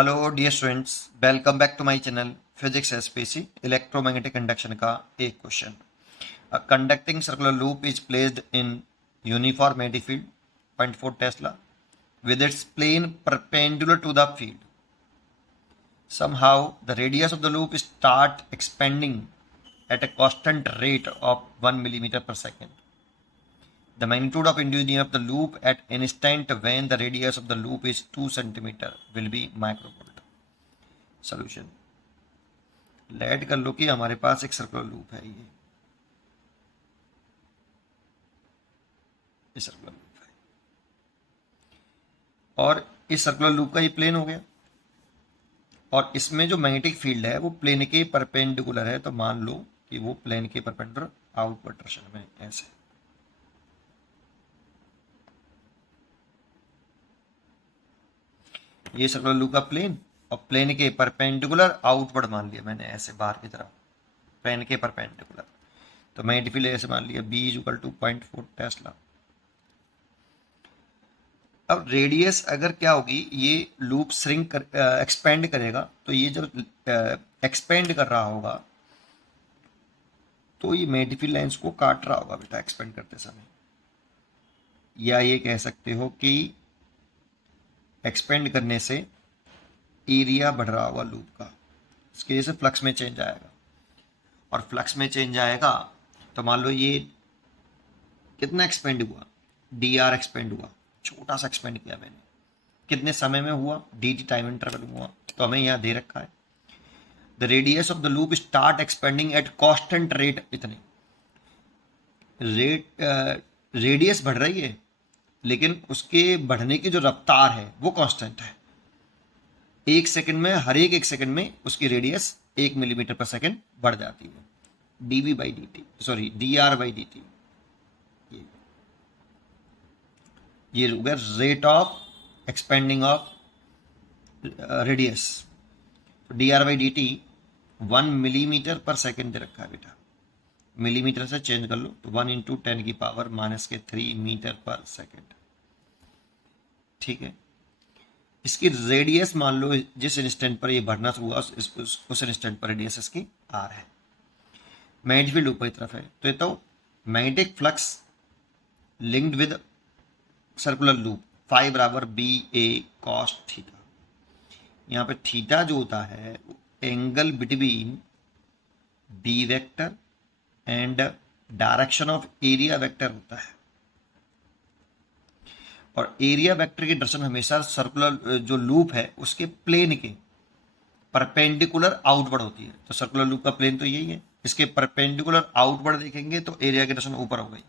Hello dear students, welcome back to my channel physics SPC. Electromagnetic conduction का एक question. A conducting circular loop is placed in uniform AD field 0.4 tesla with its plane perpendicular to the field. Somehow the radius of the loop start expanding at a constant rate of 1 millimeter per second. The magnitude of induced EMF of the loop at an instant when the radius of the loop is 2 centimeter will be microvolt. Solution. Let कर लो कि हमारे पास एक circular loop है। ये circular loop है और इस सर्कुलर लूप का ये प्लेन हो गया और इसमें जो मैग्नेटिक फील्ड है वो प्लेन के परपेंडिकुलर है, तो मान लो कि वो प्लेन के परपेंडिकुलर आउटवर्ड डायरेक्शन में ऐसे। ये सर्कुलर लूप का प्लेन और प्लेन के परपेंडिकुलर आउटवर्ड मान लिया मैंने ऐसे बाहर की तरफ, प्लेन के परपेंडिकुलर। तो मैग्नेटिक फील्ड ऐसे मान लिया B = 2.4 टेस्ला। अब रेडियस अगर क्या होगी, ये लूप श्रिंक एक्सपेंड करेगा, तो ये जब एक्सपेंड कर रहा होगा तो ये मैग्नेटिक फील्ड लाइंस को काट रहा होगा बेटा एक्सपेंड करते समय। या ये कह सकते हो कि एक्सपेंड करने से एरिया बढ़ रहा होगा लूप का, इसकी वजह से फ्लक्स में चेंज आएगा। और फ्लक्स में चेंज आएगा तो मान लो ये कितना एक्सपेंड हुआ, dr एक्सपेंड हुआ, छोटा सा एक्सपेंड किया मैंने, कितने समय में हुआ, dt टाइम इंटरवल हुआ, तो हमें यहाँ दे रखा है the radius of the loop start expanding at constant rate. इतने रेडियस बढ़ रही है लेकिन उसके बढ़ने की जो रफ्तार है वो कांस्टेंट है। एक सेकंड में, हर एक सेकंड में उसकी रेडियस 1 मिलीमीटर पर सेकंड बढ़ जाती है। dr/dt ये हो गया rate of expanding of radius. dr/dt 1 millimetre पर सेकेंड दे रखा है बेटा, मिलीमीटर से चेंज कर लो तो 1 × 10⁻³ मीटर पर सेकेंड। ठीक है, इसकी रेडियस मान लो जिस इंस्टेंट पर ये बढ़ना हुआ उस इंस्टेंट पर रेडियस इसकी r है। मैग्नेटिक फील्ड ऊपर की तरफ है, तो ये तो magnetic flux linked with circular loop phi बराबर BA cos थीटा। यहाँ पे थीटा जो होता है वो angle between B vector and direction of area vector होता है। और एरिया वेक्टर की डायरेक्शन हमेशा सर्कुलर जो लूप है उसके प्लेन के परपेंडिकुलर आउटवर्ड होती है। तो सर्कुलर लूप का प्लेन तो यही है, इसके परपेंडिकुलर आउटवर्ड देखेंगे तो एरिया की डायरेक्शन ऊपर हो गई,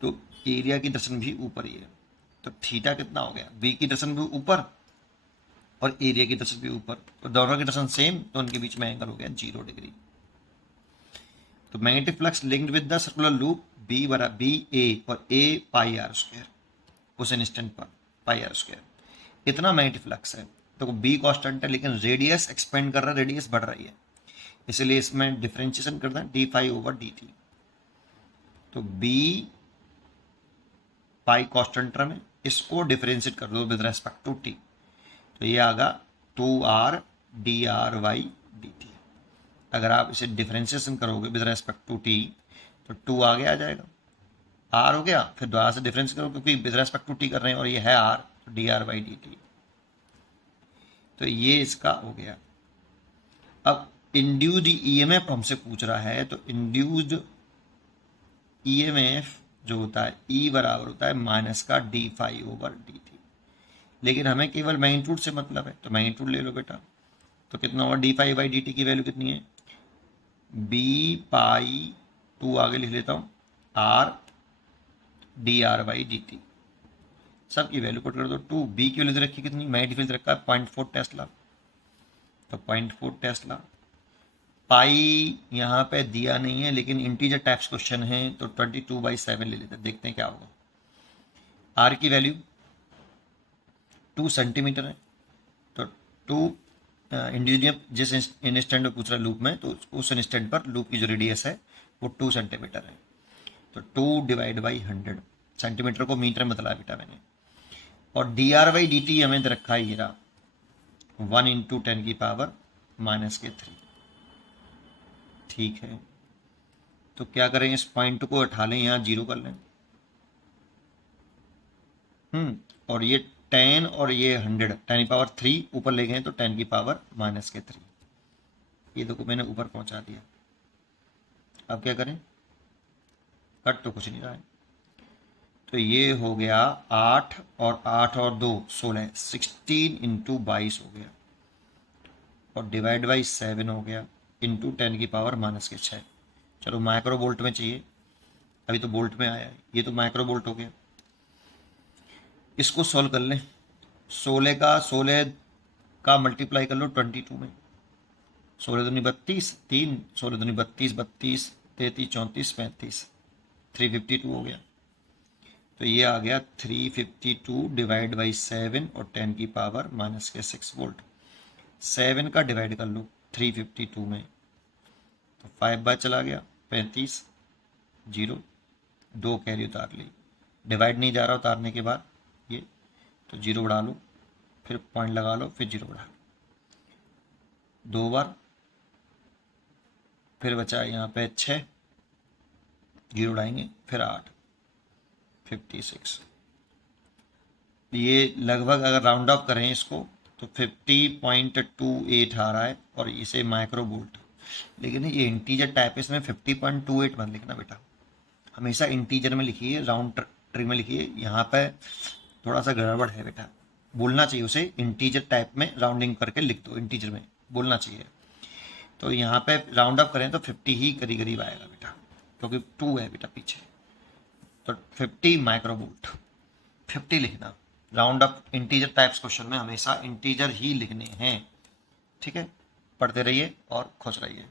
तो एरिया की डायरेक्शन भी ऊपर ही है। तो थीटा कितना हो गया, बी की डायरेक्शन भी ऊपर और एरिया की डायरेक्शन भी ऊपर, तो दोनों की डायरेक्शन सेम, तो उनके बीच में एंगल हो गया 0 डिग्री। तो magnetic flux linked with the circular loop B बराबर BA और A πr², उस इंस्टेंट पर πr², इतना मैग्नेटिक फ्लक्स है। तो B कांस्टेंट है लेकिन रेडियस एक्सपेंड कर रहा है, रेडियस बढ़ रही है, इसलिए इसमें डिफरेंशिएशन करना है d∅/dt। तो B पाई कांस्टेंट टर्म है, इसको डिफरेंशिएट कर दो विद रेस्पेक्ट टू t, तो ये आगा 2r dr/dt। अगर आप इसे डिफरेंशिएशन करोगे विद रेस्पेक्ट टू t तो 2 आगे आ जाएगा, r हो गया, फिर दोबारा से डिफरेंस करो क्योंकि विद रेस्पेक्ट टू t कर रहे हैं और ये है r, तो dr/dt। तो ये इसका हो गया। अब इंड्यूस्ड ईएमएफ हमसे पूछ रहा है, तो इंड्यूस्ड ईएमएफ जो होता है E बराबर होता है -d∅/dt, लेकिन हमें केवल मैग्नीट्यूड से मतलब है, तो मैग्नीट्यूड ले लो बेटा। तो कितना होगा, d∅/dt की वैल्यू कितनी है, B π2 आगे लिख लेता हूँ r dr/dt, सब की वैल्यू पुट कर दो। 2 B की वैल्यू रखी कितनी, मैग्नेटिक फील्ड रखा है 0.4 टेस्ला, तो 0.4 टेस्ला। पाई यहाँ पे दिया नहीं है लेकिन इंटीजर टाइप्स क्वेश्चन है तो 22/7 ले लेते हैं, देखते हैं क्या होगा। आर की वैल्यू 2 सेंटीमीटर है, तो 2 इंडिविजुअल जिस इंस्टेंट में पूछ रहा है लूप में, तो उस इंस्टेंट पर लूप की जो रेडियस है वो 2 सेंटीमीटर है, तो 2/100, सेंटीमीटर को मीटर में बदला बेटा मैंने। और dr/dt हमें दे रखा है ये रहा 1 इंटू 10 की पावर -3। ठीक है, तो क्या करें, इस पॉइंट को उठा लें, यहाँ 0 कर लें। और ये 10 और ये 100, 10⁻³ ऊपर ले गए तो 10 की पावर -3। ये देखो मैंने ऊपर पहुंचा दिया। अब क्या करें, कट तो कुछ नहीं रहा है, तो ये हो गया 8 और 8 और 2 16, 16 इंटू 22 हो गया, और डिवाइड बाई 7 हो गया, इंटू 10 की पावर -6। चलो माइक्रो वोल्ट में चाहिए, अभी तो वोल्ट में आया है, ये तो माइक्रो वोल्ट हो गया। इसको सॉल्व कर लें, 16 का मल्टीप्लाई कर लो 22 में, 16 दूनी 32, 3 16 दूनी 32, 32 33 34 35, 352 हो गया। तो ये आ गया 352 डिवाइड बाई 7 और 10 की पावर -6 वोल्ट। 7 का डिवाइड कर लो 352 में, तो 5 बार चला गया 35, 0, 2 कैरी उतार ली, डिवाइड नहीं जा रहा उतारने के बाद ये, तो 0 बढ़ा लो, फिर पॉइंट लगा लो, फिर 0 बढ़ा लो, 2 बार, फिर बचा यहाँ पे 6, 0 उड़ाएंगे, फिर 8, 56। ये लगभग अगर राउंड ऑफ करें इसको तो 50.28 आ रहा है, और इसे माइक्रो वोल्ट। लेकिन ये इंटीजर टाइप है, इसमें 50.28 मत लिखना बेटा, हमेशा इंटीजर में लिखिए, राउंड ट्री में लिखिए। यहाँ पे थोड़ा सा गड़बड़ है बेटा, बोलना चाहिए उसे इंटीजर टाइप में राउंडिंग करके लिख दो, इंटीजर में बोलना चाहिए। तो यहाँ पे राउंड अप करें तो 50 ही करीब करीब आएगा बेटा, क्योंकि 2 है बेटा पीछे, तो 50 माइक्रो वोल्ट, 50 लिखना। Round up integer types question में हमेशा इंटीजर ही लिखने हैं। ठीक है, पढ़ते रहिए और खुश रहिए।